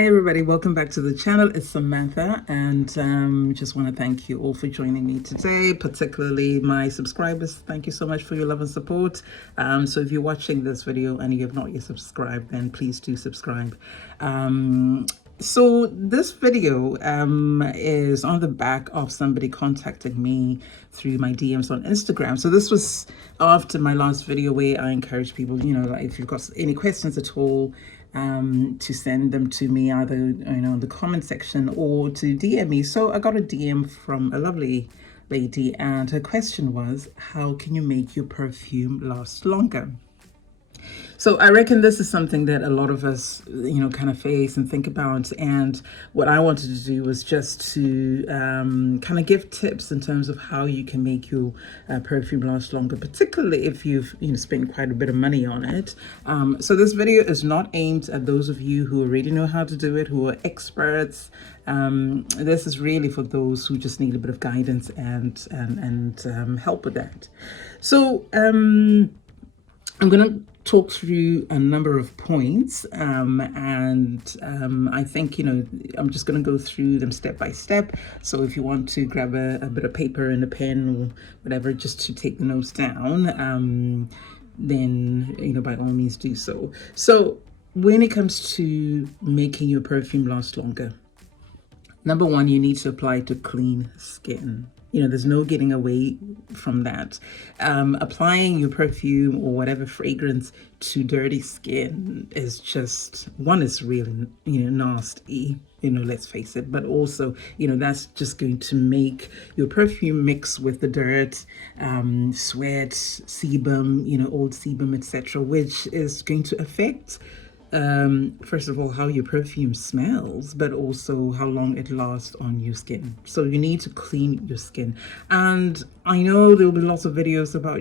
Hi everybody, welcome back to the channel. It's Samantha, and just want to thank you all for joining me today, particularly my subscribers. Thank you so much for your love and support. So if you're watching this video and you have not yet subscribed, then please do subscribe. So this video is on the back of somebody contacting me through my DMs on Instagram. So this was after my last video where I encourage people, like if you've got any questions at all, to send them to me either in the comment section or to DM me. So I got a DM from a lovely lady, and her question was, how can you make your perfume last longer? So I reckon this is something that a lot of us, kind of face and think about. And what I wanted to do was just to kind of give tips in terms of how you can make your perfume last longer, particularly if you've spent quite a bit of money on it. So this video is not aimed at those of you who already know how to do it, who are experts. This is really for those who just need a bit of guidance and help with that. So I'm going to talk through a number of points, and I think I'm just going to go through them step by step. So if you want to grab a bit of paper and a pen or whatever just to take the notes down, then by all means do so. So when it comes to making your perfume last longer, number one, you need to apply to clean skin. There's no getting away from that. Applying your perfume or whatever fragrance to dirty skin is just, one, is really, nasty, let's face it. But also, that's just going to make your perfume mix with the dirt, sweat, sebum, old sebum, etc., which is going to affect first of all, how your perfume smells, but also how long it lasts on your skin. So you need to clean your skin. And I know there'll be lots of videos about,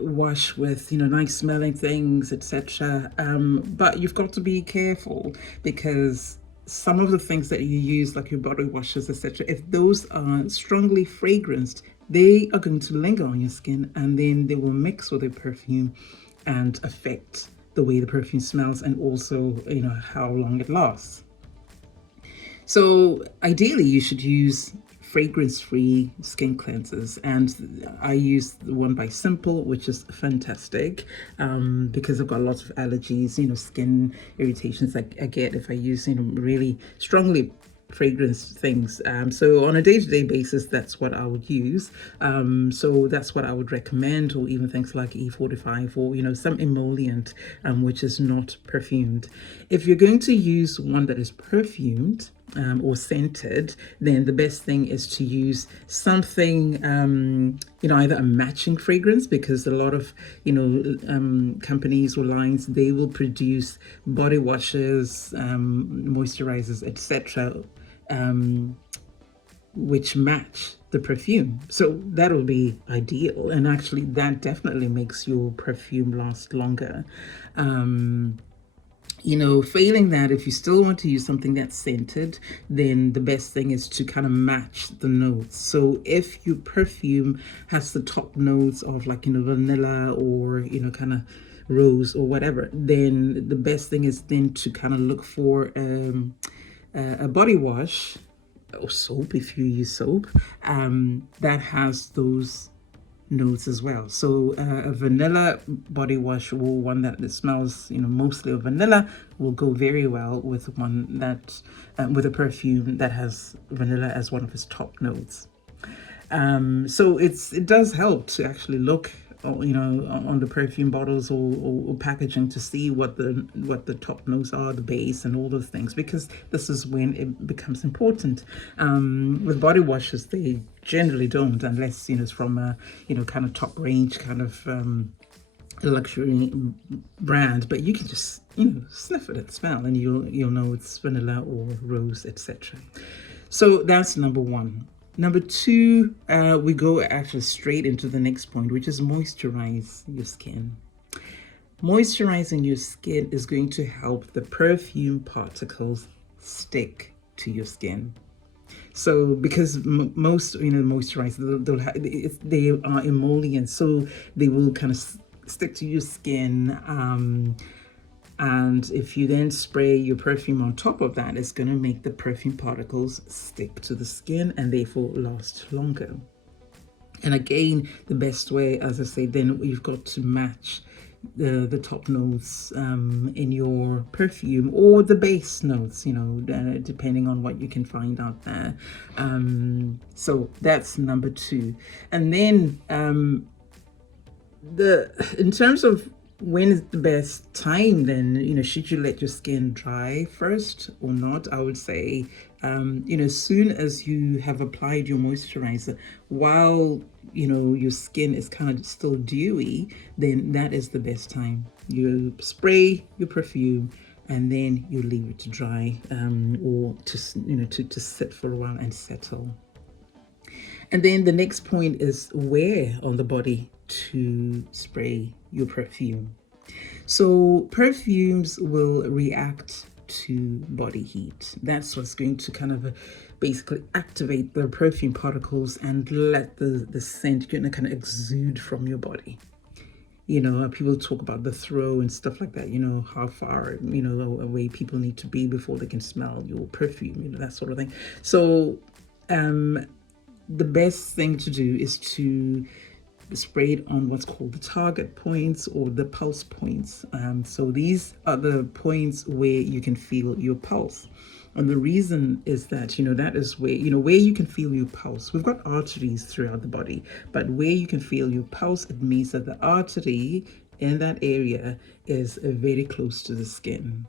wash with, nice smelling things, etc. But you've got to be careful, because some of the things that you use, like your body washes, etc., if those are strongly fragranced, they are going to linger on your skin, and then they will mix with your perfume and affect the way the perfume smells, and also how long it lasts. So ideally you should use fragrance-free skin cleansers, and I use the one by Simple, which is fantastic, because I've got lots of allergies, skin irritations I get if I use really strongly fragrance things. So on a day-to-day basis, that's what I would use. So that's what I would recommend, or even things like E45 or some emollient, which is not perfumed. If you're going to use one that is perfumed or scented, then the best thing is to use something either a matching fragrance, because a lot of companies or lines, they will produce body washes, moisturizers, etc., which match the perfume. So that'll be ideal, and actually that definitely makes your perfume last longer. Failing that, if you still want to use something that's scented, then the best thing is to kind of match the notes. So if your perfume has the top notes of vanilla or kind of rose or whatever, then the best thing is then to kind of look for a body wash or soap, if you use soap, that has those notes as well. So a vanilla body wash, or one that smells mostly of vanilla, will go very well with one that with a perfume that has vanilla as one of its top notes. So it does help to actually look on the perfume bottles or packaging to see what the top notes are, the base, and all those things, because this is when it becomes important. With body washes, they generally don't, unless it's from a kind of top range kind of luxury brand. But you can just sniff it and smell, and you'll know it's vanilla or rose, etc. So that's number one. Number two, we go actually straight into the next point, which is moisturize your skin. Moisturizing your skin is going to help the perfume particles stick to your skin. So because most moisturizers, they are emollients, so they will kind of stick to your skin, And if you then spray your perfume on top of that, it's going to make the perfume particles stick to the skin and therefore last longer. And again, the best way, as I say, then you've got to match the top notes in your perfume, or the base notes, you know, depending on what you can find out there. So that's number 2. And then in terms of when is the best time, then, you know, should you let your skin dry first or not? I would say, you know, as soon as you have applied your moisturizer, while, you know, your skin is kind of still dewy, then that is the best time. You spray your perfume and then you leave it to dry, or to, you know, to sit for a while and settle. And then the next point is where on the body to spray your perfume. So perfumes will react to body heat. That's what's going to kind of basically activate the perfume particles and let the scent kind of exude from your body. You know, people talk about the throw and stuff like that, you know, how far, you know, away people need to be before they can smell your perfume, you know, that sort of thing. So the best thing to do is to spray it on what's called the target points or the pulse points. So these are the points where you can feel your pulse. And the reason is that, you know, that is where, you know, where you can feel your pulse. We've got arteries throughout the body, but where you can feel your pulse, it means that the artery in that area is very close to the skin.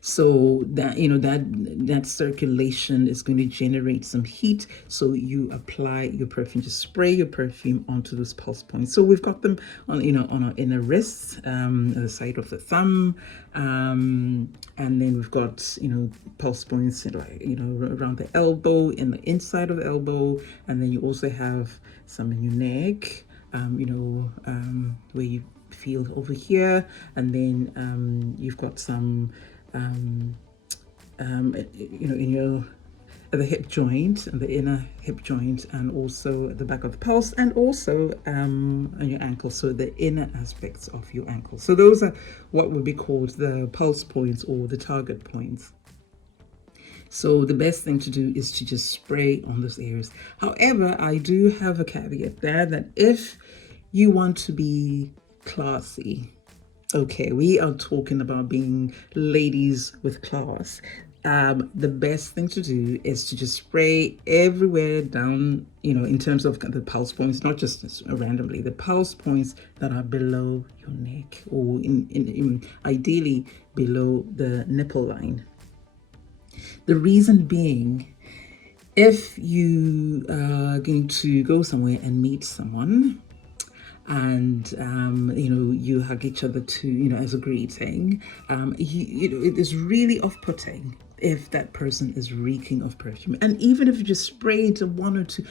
So that, you know, that circulation is going to generate some heat. So you apply your perfume, just spray your perfume onto those pulse points. So we've got them on, you know, on our inner wrists, the side of the thumb, and then we've got, you know, pulse points, like, you know, around the elbow, in the inside of the elbow, and then you also have some in your neck, you know, where you feel over here, and then you've got some you know, in your the hip joint and the inner hip joint, and also at the back of the pulse, and also on your ankle, so the inner aspects of your ankle. So those are what would be called the pulse points or the target points. So the best thing to do is to just spray on those areas. However, I do have a caveat there, that if you want to be classy, okay, we are talking about being ladies with class. The best thing to do is to just spray everywhere down, you know, in terms of the pulse points, not just randomly, the pulse points that are below your neck, or in ideally below the nipple line. The reason being, if you are going to go somewhere and meet someone, and you know, you hug each other to, you know, as a greeting, you know, it is really off-putting if that person is reeking of perfume. And even if you just spray it 1 or 2,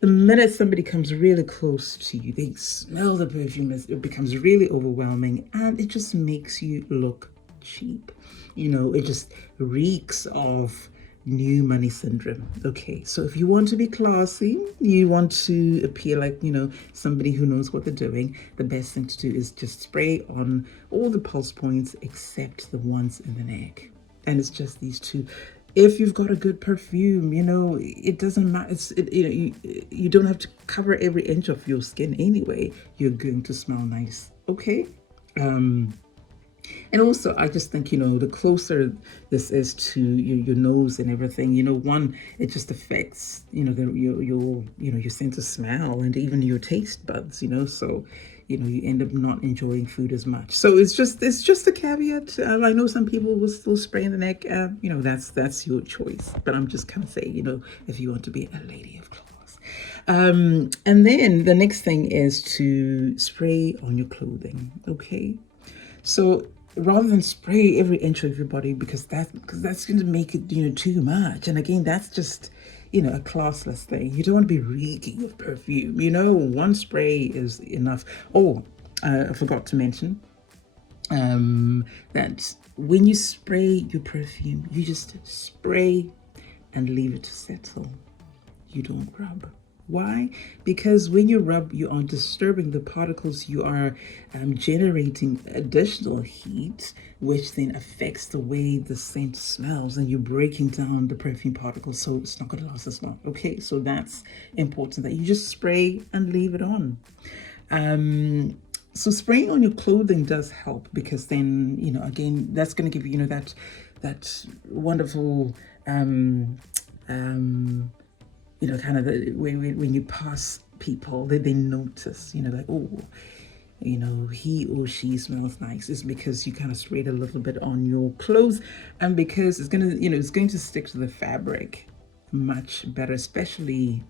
the minute somebody comes really close to you, they smell the perfume, it becomes really overwhelming, and it just makes you look cheap. You know, it just reeks of new money syndrome. Okay, so if you want to be classy, you want to appear like, you know, somebody who knows what they're doing, the best thing to do is just spray on all the pulse points except the ones in the neck. And it's just these 2. If you've got a good perfume, you know, it doesn't matter. You know, you don't have to cover every inch of your skin anyway. You're going to smell nice. Okay. And also, I just think, you know, the closer this is to your nose and everything, you know, one, it just affects, you know, your sense of smell and even your taste buds, you know, so, you know, you end up not enjoying food as much. So it's just a caveat. I know some people will still spray in the neck. You know, that's your choice. But I'm just kind of saying, you know, if you want to be a lady of class. And then the next thing is to spray on your clothing. Okay. So rather than spray every inch of your body, because that's going to make it, you know, too much. And again, that's just, you know, a classless thing. You don't want to be reeking of perfume. You know, 1 spray is enough. Oh, I forgot to mention that when you spray your perfume, you just spray and leave it to settle. You don't rub. Why? Because when you rub, you are disturbing the particles, you are generating additional heat, which then affects the way the scent smells, and you're breaking down the perfume particles, so it's not going to last as long. Okay, so that's important, that you just spray and leave it on. So spraying on your clothing does help, because then, you know, again, that's going to give you, you know, that wonderful you know, kind of when you pass people, they notice, you know, like, oh, you know, he or she smells nice. It's because you kind of sprayed a little bit on your clothes, and because it's gonna, you know, it's going to stick to the fabric much better, especially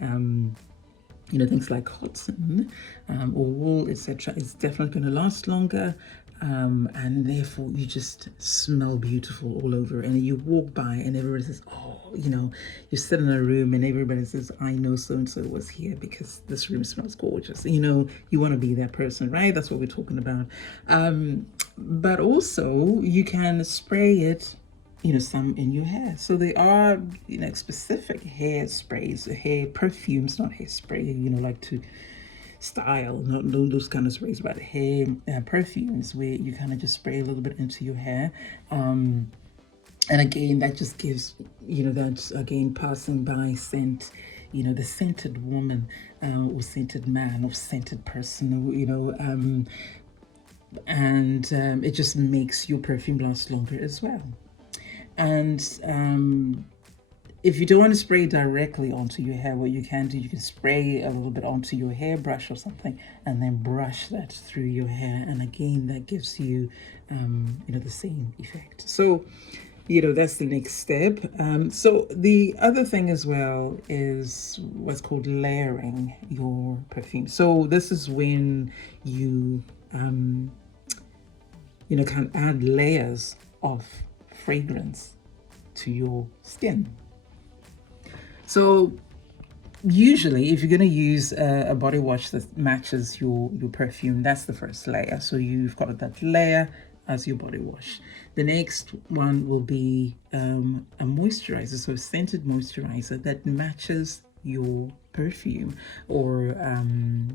you know, things like cotton or wool, etc. It's definitely going to last longer, and therefore you just smell beautiful all over. And you walk by and everybody says, oh, you know, you sit in a room and everybody says, I know so and so was here because this room smells gorgeous. You know, you want to be that person, right? That's what we're talking about. But also you can spray it, you know, some in your hair. So they are, you know, specific hair sprays, hair perfumes, not hairspray, you know, like to style, not those kind of sprays, but hair perfumes where you kind of just spray a little bit into your hair. And again, that just gives, you know, that again, passing by scent, you know, the scented woman or scented man or scented person, you know, and it just makes your perfume last longer as well. And if you don't want to spray directly onto your hair, what you can do, you can spray a little bit onto your hairbrush or something, and then brush that through your hair. And again, that gives you, you know, the same effect. So, you know, that's the next step. So the other thing as well is what's called layering your perfume. So this is when you, you know, can add layers of fragrance to your skin. So usually if you're going to use a body wash that matches your perfume, that's the first layer. So you've got that layer as your body wash. The next one will be a moisturizer, so a scented moisturizer that matches your perfume or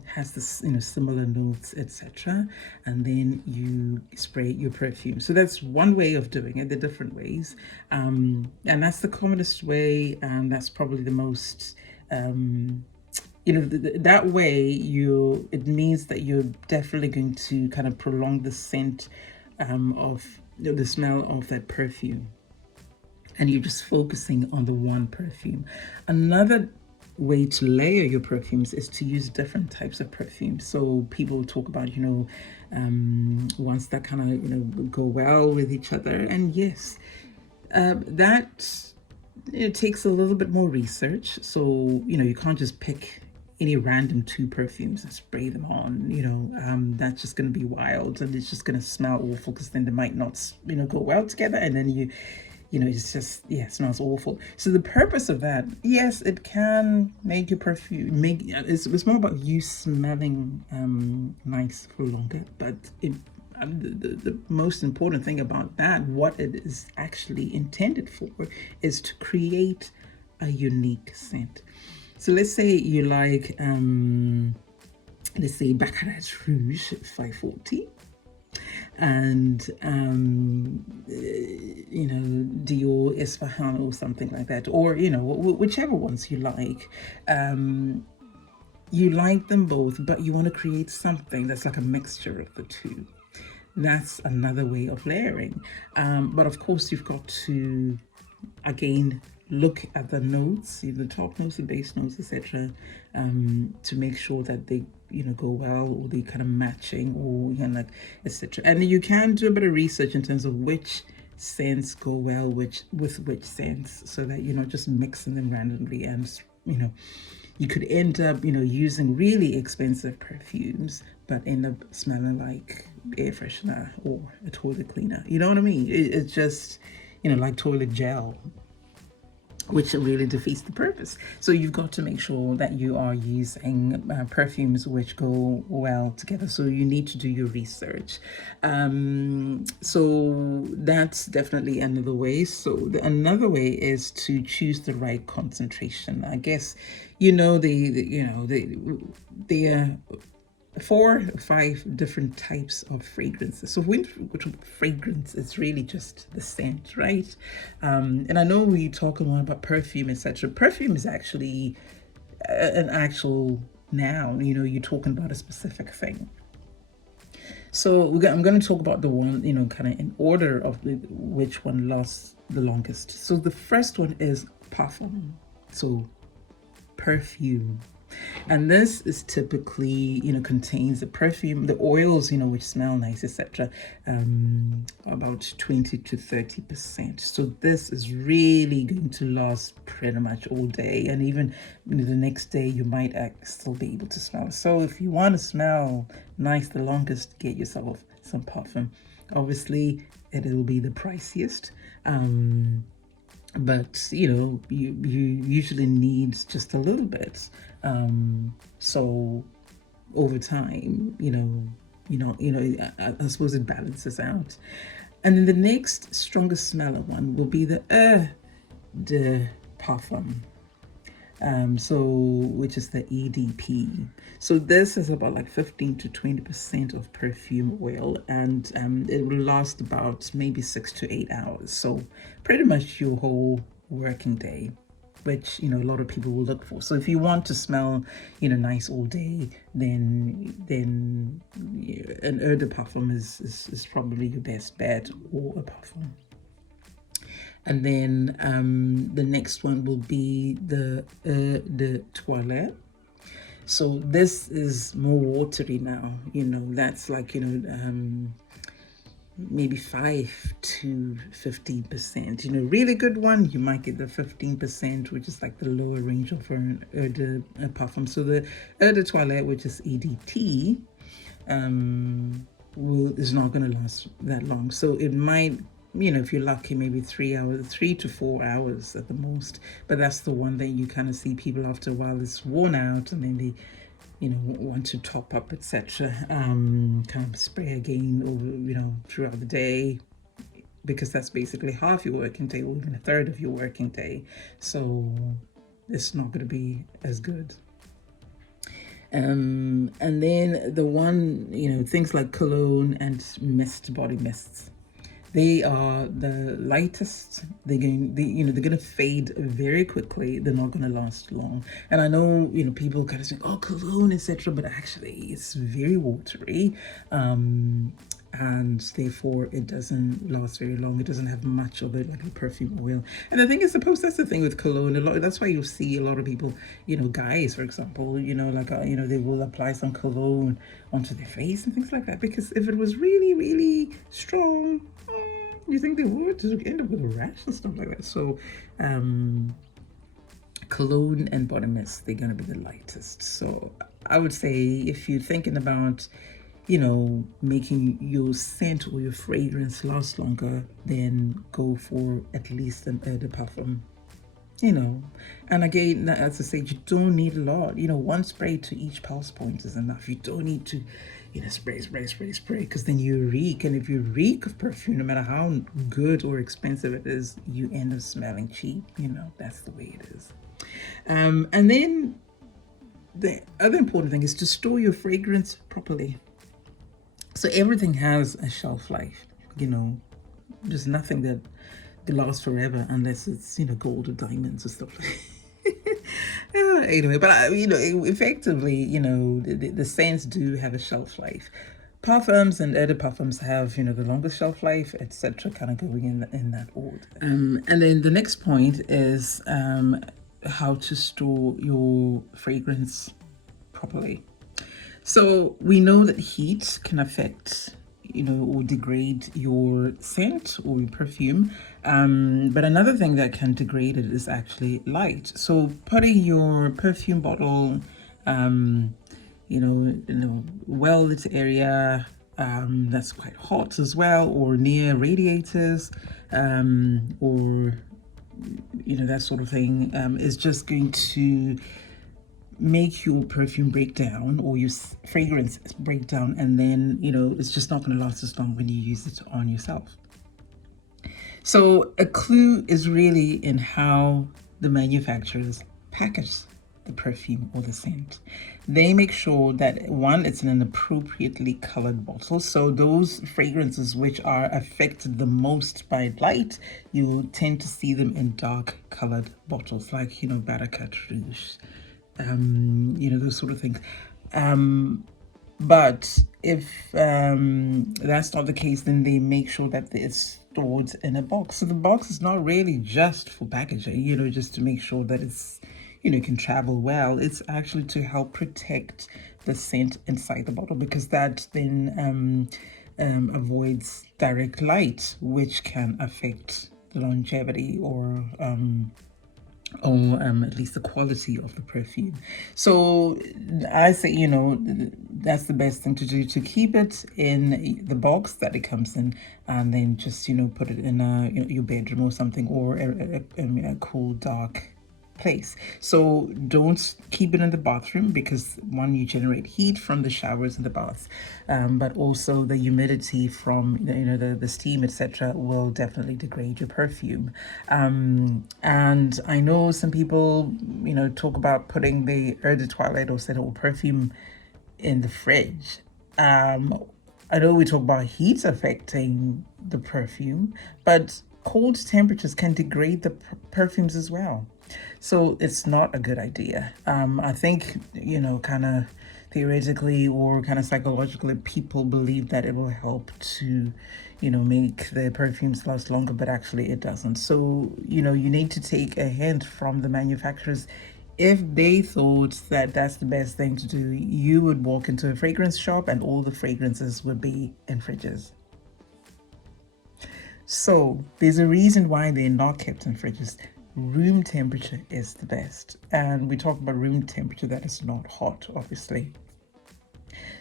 has this, you know, similar notes, etc. And then you spray your perfume. So that's one way of doing it. There are different ways, and that's the commonest way, and that's probably the most you know, that way it means that you're definitely going to kind of prolong the scent of, you know, the smell of that perfume, and you're just focusing on the one perfume. Another way to layer your perfumes is to use different types of perfumes. So people talk about, you know, ones that kind of, you know, go well with each other. And yes, that it takes a little bit more research. So, you know, you can't just pick any random two perfumes and spray them on, you know, that's just going to be wild, and it's just going to smell awful, because then they might not, you know, go well together, and then you know, it's just, yeah, it smells awful. So the purpose of that, yes, it can make your perfume, it's more about you smelling nice for longer, but the most important thing about that, what it is actually intended for, is to create a unique scent. So let's say you like, let's say Baccarat Rouge 540, and you know, Dior Esfahan or something like that, or, you know, whichever ones you like. You like them both, but you want to create something that's like a mixture of the two. That's another way of layering. But of course, you've got to, again, look at the notes, the top notes, the base notes, etc., to make sure that they, you know, go well, or they kind of matching, or, you know, like, etc. And you can do a bit of research in terms of which scents go well with which scents, so that you're not just mixing them randomly, and, you know, you could end up, you know, using really expensive perfumes, but end up smelling like air freshener or a toilet cleaner. You know what I mean? It's just, you know, like toilet gel. which really defeats the purpose. So you've got to make sure that you are using perfumes which go well together. So you need to do your research. So that's definitely another way. So another way is to choose the right concentration. I guess, they are 4 or 5 different types of fragrances. So when fragrance is really just the scent, right? And I know we talk a lot about perfume, etc. Perfume is actually an actual noun. You're talking about a specific thing. So I'm going to talk about the one, kind of in order of which one lasts the longest. So the first one is parfum. So perfume. And this is typically, contains the perfume, the oils, which smell nice, etc. About 20 to 30%. So this is really going to last pretty much all day. And even the next day, you might still be able to smell. So if you want to smell nice the longest, get yourself some parfum. Obviously, it will be the priciest. But you usually need just a little bit, so over time, I suppose it balances out. And then the next strongest smeller one will be the de parfum, which is the EDP. So this is about like 15 to 20% of perfume oil, and it will last about maybe 6 to 8 hours. So pretty much your whole working day, which a lot of people will look for. So if you want to smell nice all day, then an eau de parfum is probably your best bet, or a parfum. And then the next one will be the eau de toilette. So this is more watery now, that's like, maybe 5 to 15%. Really good one, you might get the 15%, which is like the lower range of an eau de parfum. So the eau de toilette, which is EDT, is not going to last that long. So it might, if you're lucky, maybe 3 to 4 hours at the most. But that's the one that you kind of see people after a while, it's worn out, and then they want to top up, etc. Kind of spray again over, throughout the day, because that's basically half your working day, or even a third of your working day. So it's not going to be as good. And then the one, things like cologne and body mists. They are the lightest. They're going to fade very quickly. They're not going to last long. And I know, people kind of say, oh, cologne, etc. But actually, it's very watery. And therefore it doesn't last very long. It doesn't have much of it like a perfume oil. And I think that's the thing with cologne. That's why you'll see a lot of people, guys, for example, they will apply some cologne onto their face and things like that, because if it was really, really strong, you think they would just end up with a rash and stuff like that. So cologne and body mist, they're going to be the lightest. So I would say, if you're thinking about making your scent or your fragrance last longer, then go for at least an eau de parfum. And again, as I say, you don't need a lot. One spray to each pulse point is enough. You don't need to spray, because then you reek. And if you reek of perfume, no matter how good or expensive it is, you end up smelling cheap. That's the way it is. And then the other important thing is to store your fragrance properly. So everything has a shelf life. There's nothing that lasts forever unless it's gold or diamonds or stuff like that. Anyway, but effectively, the scents do have a shelf life. Parfums and eau de parfums have the longest shelf life, etc., kind of going in that order. And then the next point is how to store your fragrance properly. So we know that heat can affect or degrade your scent or your perfume. But another thing that can degrade it is actually light. So putting your perfume bottle, in a well-lit area that's quite hot as well, or near radiators, or that sort of thing, is just going to make your perfume break down, or your fragrance break down, and then it's just not going to last as long when you use it on yourself. So a clue is really in how the manufacturers package the perfume or the scent. They make sure that, one, it's in an appropriately colored bottle. So those fragrances which are affected the most by light, you tend to see them in dark colored bottles, like Barakat Rouge, those sort of things. But if that's not the case, then they make sure that it's stored in a box. So the box is not really just for packaging, just to make sure that it's, can travel well. It's actually to help protect the scent inside the bottle, because that then avoids direct light, which can affect the longevity or at least the quality of the perfume. So I say, that's the best thing to do, to keep it in the box that it comes in, and then just, put it in your bedroom or something, or a cool, dark place. So don't keep it in the bathroom, because one, you generate heat from the showers and the baths, but also the humidity from the steam, etc., will definitely degrade your perfume. And I know some people talk about putting the eau de toilette or scent or perfume in the fridge. I know we talk about heat affecting the perfume, but cold temperatures can degrade the perfumes as well. So it's not a good idea. I think, kind of theoretically or kind of psychologically, people believe that it will help to, make the perfumes last longer, but actually it doesn't. So, you need to take a hint from the manufacturers. If they thought that that's the best thing to do, you would walk into a fragrance shop and all the fragrances would be in fridges. So there's a reason why they're not kept in fridges. Room temperature is the best. And we talk about room temperature that is not hot, obviously.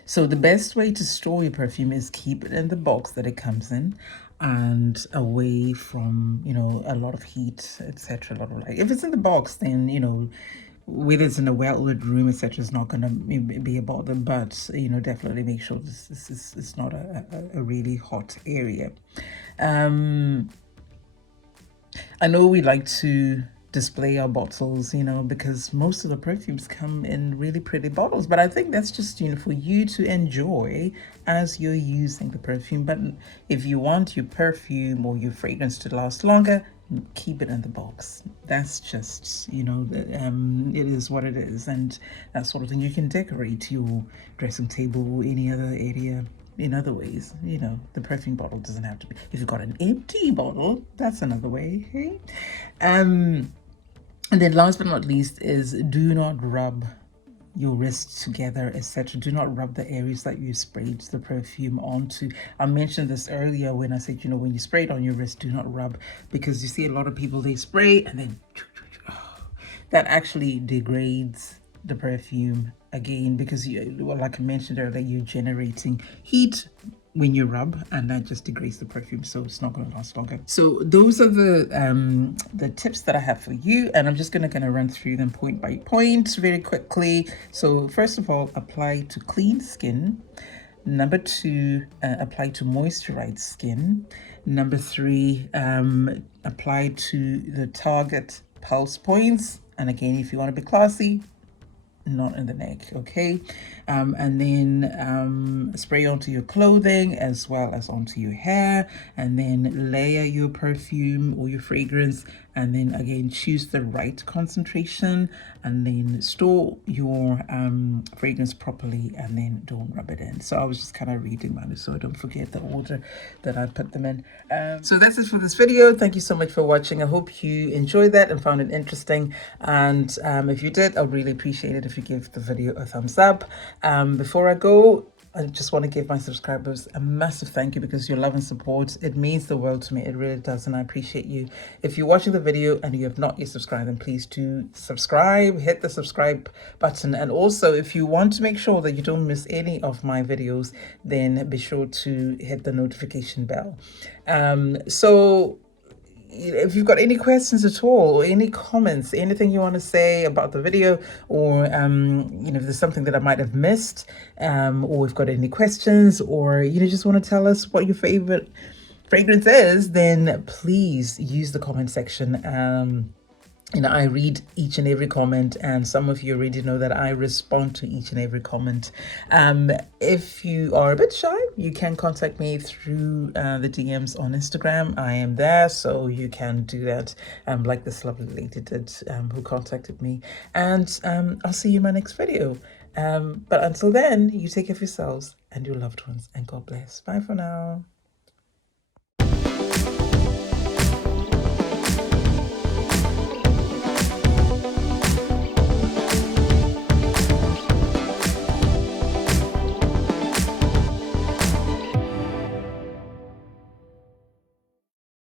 So the best way to store your perfume is keep it in the box that it comes in, and away from, a lot of heat, etc., a lot of light. If it's in the box, then, whether it's in a well-lit room, etc., is not going to be a bother, but definitely make sure this is not a really hot area. I know we like to display our bottles, because most of the perfumes come in really pretty bottles, but I think that's just, for you to enjoy as you're using the perfume. But if you want your perfume or your fragrance to last longer, keep it in the box. That's just, it is what it is, and that sort of thing. You can decorate your dressing table or any other area in other ways. The perfume bottle doesn't have to be, if you've got an empty bottle, that's another way. Hey, and then last but not least is, do not rub your wrists together, etc. Do not rub the areas that you sprayed the perfume onto. I mentioned this earlier when I said, when you spray it on your wrist, do not rub, because you see a lot of people, they spray and then that actually degrades the perfume again, because like I mentioned earlier, you're generating heat when you rub, and that just degrades the perfume, so it's not going to last longer. So those are the tips that I have for you, and I'm just going to run through them point by point very quickly. So first of all, apply to clean skin. Number 2, apply to moisturized skin. Number 3, apply to the target pulse points, and again, if you want to be classy, not in the neck, okay? And then spray onto your clothing as well as onto your hair, and then layer your perfume or your fragrance, and then again choose the right concentration, and then store your fragrance properly, and then don't rub it in. So I was just kind of reading mine so I don't forget the order that I put them in. So that's it for this video. Thank you so much for watching. I hope you enjoyed that and found it interesting, and if you did, I'd really appreciate it if you give the video a thumbs up. Before I go, I just want to give my subscribers a massive thank you, because your love and support, it means the world to me. It really does, and I appreciate you. If you're watching the video and you have not yet subscribed, then please do subscribe, hit the subscribe button. And also, if you want to make sure that you don't miss any of my videos, then be sure to hit the notification bell. So if you've got any questions at all, or any comments, anything you want to say about the video, or if there's something that I might have missed, or if you've got any questions, or just want to tell us what your favorite fragrance is, then please use the comment section. I read each and every comment, and some of you already know that I respond to each and every comment. If you are a bit shy, you can contact me through the DMs on Instagram. I am there, so you can do that, like this lovely lady did, who contacted me. And I'll see you in my next video. But until then, you take care of yourselves and your loved ones, and God bless. Bye for now.